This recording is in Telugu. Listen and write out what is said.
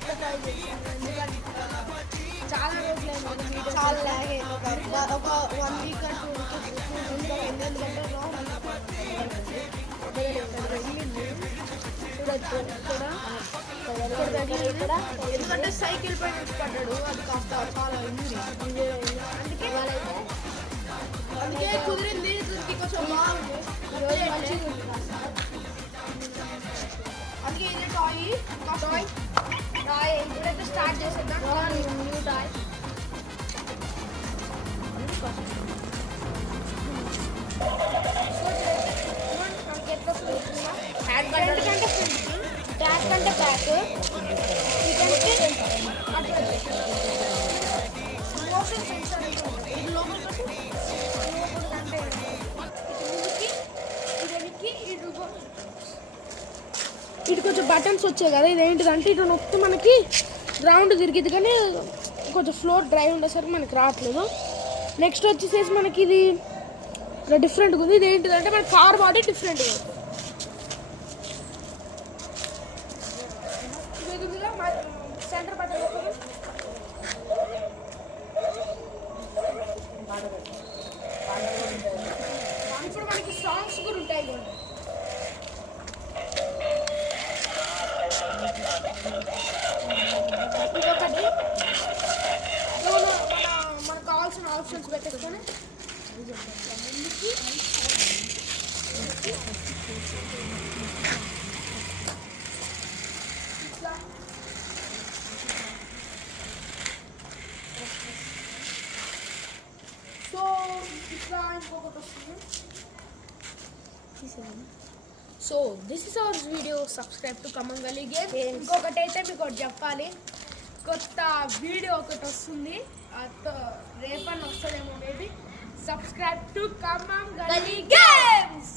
ఎక్కువ ట్రై చేశాను, ఎందుకంటే చాలా రోజులైంది చాలా లాగ్ అయింది. ఒక 1 వీక్ 2 వీక్ ఎందుకంటే ఎందుకంటే సైకిల్ పైన పడ్డాడు, అది కాస్త చాలా ఇంజరీ. అందుకే కుదిరింది, కొంచెం బాగుంది. అందుకే ఇది టాయ్ ఇప్పుడైతే స్టార్ట్ చేసేద్దాం. న్యూ టాయ్ ట్యాక్ కంటే ప్యాక్ మోషన్ సెన్సార్ ఇది లోపల ఇటు కొంచెం బటన్స్ వచ్చాయి కదా, ఇదేంటిదంటే ఇటు నొక్కితే మనకి రౌండ్ తిరిగిద్ది, కానీ కొంచెం ఫ్లోర్ డ్రై ఉండేసరికి మనకి రావట్లేదు. నెక్స్ట్ వచ్చేసేసి మనకి ఇది డిఫరెంట్గా ఉంది. ఇది ఏంటిదంటే మన కార్ బాడీ డిఫరెంట్గా ఉంది. సెంటర్ బటన్ ఇప్పుడు మనకి సాంగ్స్ కూడా ఉంటాయి కదా. ఇంకొకటి మనకు కావాల్సిన ఆప్షన్స్ పెట్టేసుకొని ఇట్లా సో ఇట్లా ఇంకొకటి వస్తుంది. So this is our video. Subscribe to కమంగలి గేమ్స్. ఇంకొకటి అయితే మీకు ఒకటి చెప్పాలి, కొత్త వీడియో ఒకటి వస్తుంది, రేపని వస్తుందేమో మేబీ. సబ్స్క్రైబ్ టు కమంగలి గేమ్స్.